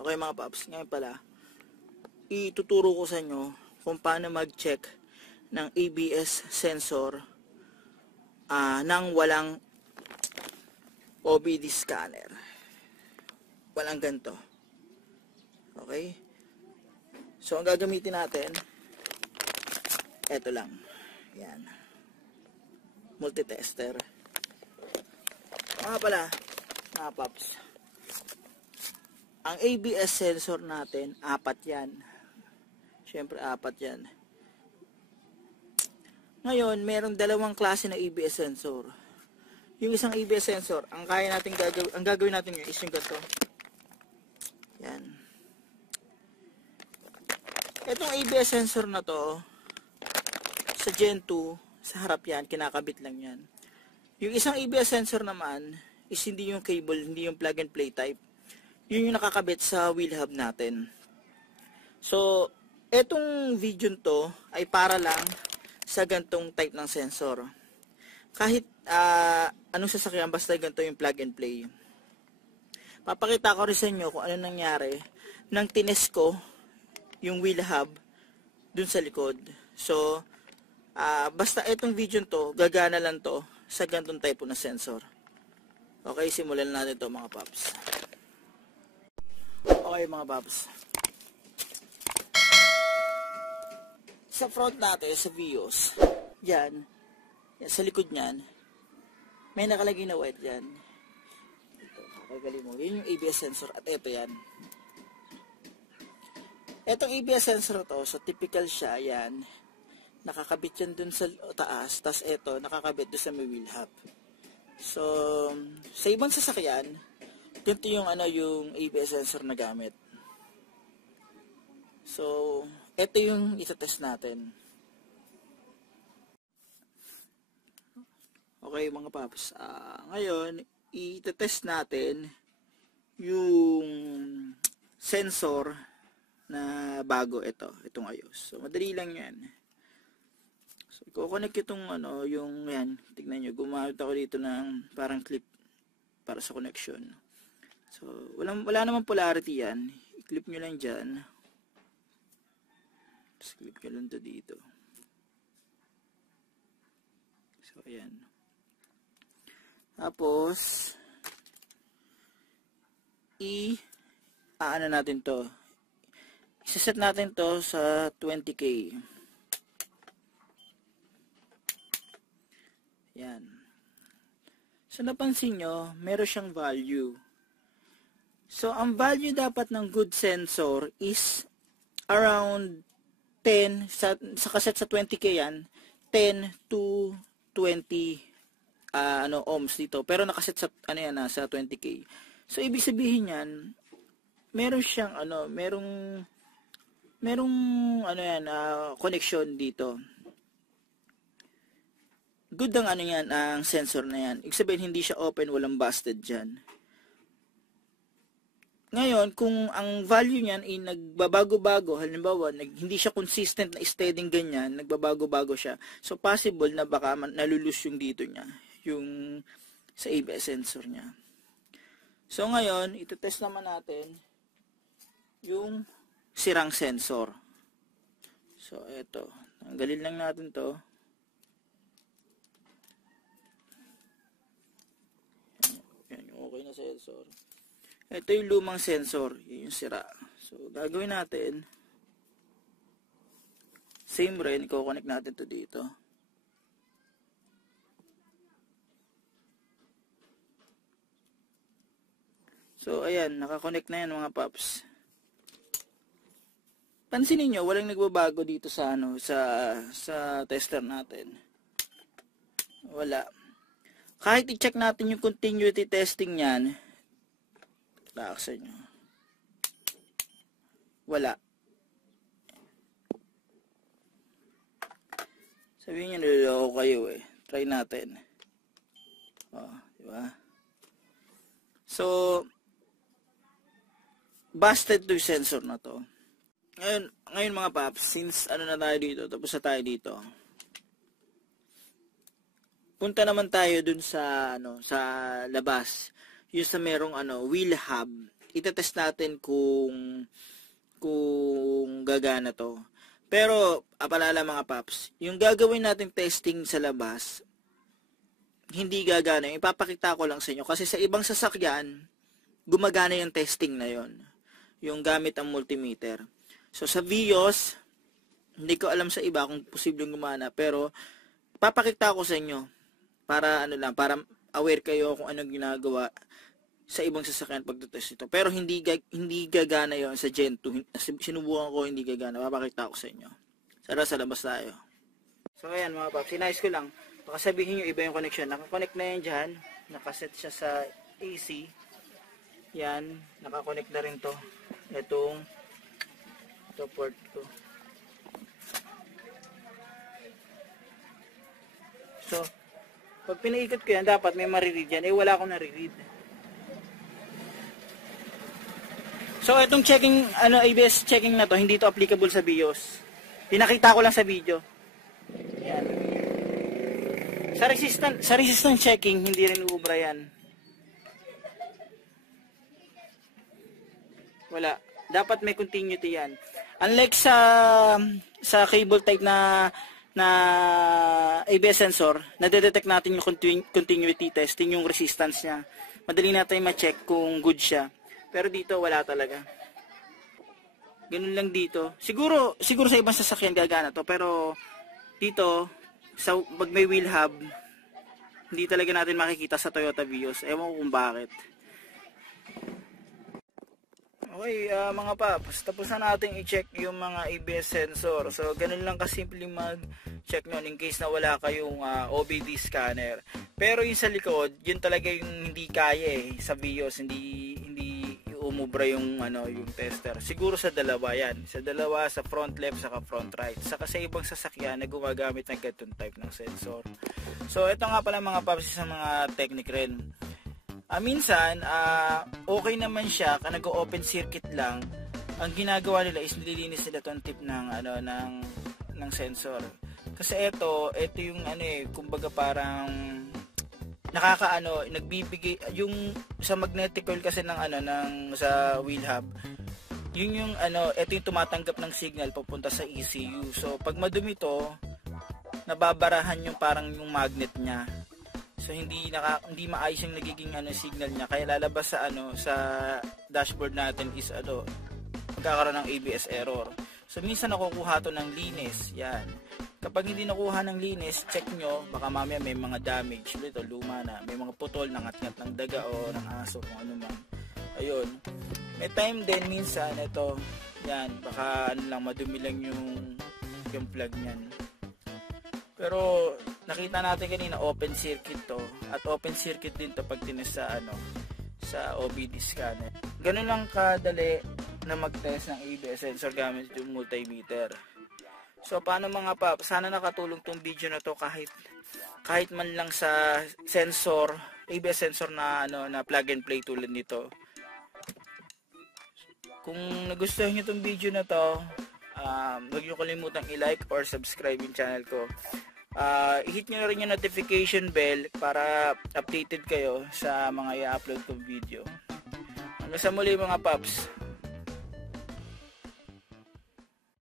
Okay mga paps, ngayon pala, ituturo ko sa inyo kung paano mag-check ng ABS sensor nang walang OBD scanner. Walang ganito. Okay? So, ang gagamitin natin, eto lang. Yan. Multitester. Mga pala, mga paps, ang ABS sensor natin, 4 yan. Siyempre, 4 yan. Ngayon, merong dalawang klase ng ABS sensor. Yung isang ABS sensor, ang gagawin natin ngayon is yung ganito. Yan. Itong ABS sensor na to, sa Gen 2, sa harap yan, kinakabit lang yan. Yung isang ABS sensor naman, is hindi yung cable, hindi yung plug and play type. Yun yung nakakabit sa wheel hub natin. So, etong video to ay para lang sa gantong type ng sensor. Kahit anong sasakyan, basta ganito yung plug and play. Papakita ko rin sa inyo kung ano nangyari nang tines ko yung wheel hub dun sa likod. So, basta etong video to, gagana lang to sa gantong type na sensor. Okay, simulan natin to mga paps. Okay mga paps. Sa front natin, sa Vios, yan, sa likod niyan, may nakalagay na white yan. Ito, kagaling mo. Yun yung ABS sensor at ito yan. Itong ABS sensor to, so typical siya, yan. Nakakabit yan dun sa taas, tas ito, nakakabit dun sa may wheel hub. So, sa ibang sasakyan, ganito yung yung ABS sensor na gamit. So, ito yung itetest natin. Okay mga paps, ngayon, itetest natin yung sensor na bago itong ayos. So, madali lang yan. So, i-connect itong yung yan, tignan nyo, gumamit ako dito ng parang clip para sa connection. So, wala namang polarity yan. I-clip nyo lang dyan. Tapos clip nyo lang to dito. So, ayan. Tapos, ano natin to. Isa-set natin to sa 20K. Yan. So, napansin nyo, meron siyang value. So, ang value dapat ng good sensor is around 10, sa kaset sa 20K yan, 10 to 20 ohms dito. Pero nakaset sa, sa 20K. So, ibig sabihin yan, meron siyang, merong connection dito. Good ang ang sensor na yan. Ibig sabihin, hindi siya open, walang busted dyan. Ngayon, kung ang value niyan ay nagbabago-bago, halimbawa, hindi siya consistent na steady ganyan, nagbabago-bago siya. So, possible na baka nalulus yung dito niya, yung sa ABS sensor niya. So, ngayon, itetest naman natin yung sirang sensor. So, eto. Tanggalin lang natin to. Yan yung okay na sensor. Ito yung lumang sensor, yun yung sira. So, gagawin natin, same rin, i-connect natin to dito. So, ayan, nakakonect na yan mga paps. Pansinin nyo, walang nagbabago dito sa, sa tester natin. Wala. Kahit i-check natin yung continuity testing niyan, sa nyo. Wala. Sabihin nyo, niloloko kayo eh. Try natin. Diba? So, busted to yung sensor na to. Ngayon mga paps, since na tayo dito, tapos na tayo dito. Punta naman tayo dun sa, sa labas. Yung sa merong wheel hub itetest natin kung gagana to. Pero, paalala mga paps, yung gagawin natin testing sa labas, hindi gagana. Ipapakita ko lang sa inyo. Kasi sa ibang sasakyan, gumagana yung testing na yon, yung gamit ang multimeter. So, sa Vios, hindi ko alam sa iba kung posibleng gumana. Pero, papakita ko sa inyo. Para, para aware kayo kung anong ginagawa sa ibang sasakyan pagtutest ito. Pero hindi gagana yon sa Gen 2. Sinubukan ko, hindi gagana. Papakita ko sa inyo. Sa labas tayo. So ayan mga paps, sinayos ko lang. Baka sabihin nyo iba yung connection. Nakakonect na yan dyan. Nakaset siya sa AC. Yan. Nakakonect na rin to. Ito port ko. So, pag pinaikot ko yan, dapat may mariread yan. Wala akong nariread. So, itong checking, ABS checking na to, hindi to applicable sa BIOS. Pinakita ko lang sa video. Yan. Sa resistance checking, hindi rin uubra yan. Wala. Dapat may continuity yan. Unlike sa cable type na ABS sensor, nadedetect natin yung continuity testing, yung resistance niya. Madali natin ma-check kung good siya. Pero dito wala talaga. Ganun lang dito. Siguro sa ibang sasakyan gagana to, pero dito pag may wheel hub, hindi talaga natin makikita sa Toyota Vios. Ewan ko kung bakit. Okay, mga paps, tapos na natin i-check yung mga ABS sensor. So, ganun lang kasimple mag-check nyo in case na wala kayong OBD scanner. Pero yung sa likod, yun talaga yung hindi kaya sa Vios, hindi umubra yung tester. Siguro sa dalawa yan. Sa dalawa, sa front left, saka front right. Saka sa ibang sasakyan na gumagamit ng ganitong type ng sensor. So, ito nga pala mga paps sa mga technique rin. Minsan, okay naman siya, nag-open circuit lang. Ang ginagawa nila is nililinis nila tong tip ng sensor. Kasi ito yung kumbaga parang nagbibigay yung sa magnetic coil kasi ng sa wheel hub. Yun yung ito yung tumatanggap ng signal papunta sa ECU. So pag madumi to, nababarahan yung parang yung magnet niya. So hindi maayos yung nagiging signal niya, kaya lalabas sa dashboard natin is magkakaroon ng ABS error. So minsan nakukuha to ng linis. Yan. Kapag hindi nakuha ng linis, check nyo, baka mamaya may mga damage dito, luma na, may mga putol, nangat-ngat ng daga o ng aso, kung ano man. Ayun. May time din minsan ito, yan, baka madumi lang yung plug niyan. Pero nakita natin kanina open circuit to, at open circuit din to pag tinest sa OBD scanner. Ganun lang kadali na mag-test ng ABS sensor gamit yung multimeter. So paano mga pap, sana nakatulong tong video na to kahit man lang sa sensor, ABS sensor na na plug and play tulad nito. Kung nagustuhan niyo tong video na to, huwag niyo kalimutang i-like or subscribe yung channel ko. I-hit nyo na rin yung notification bell para updated kayo sa mga i-upload kong video. Hanggang sa muli mga paps.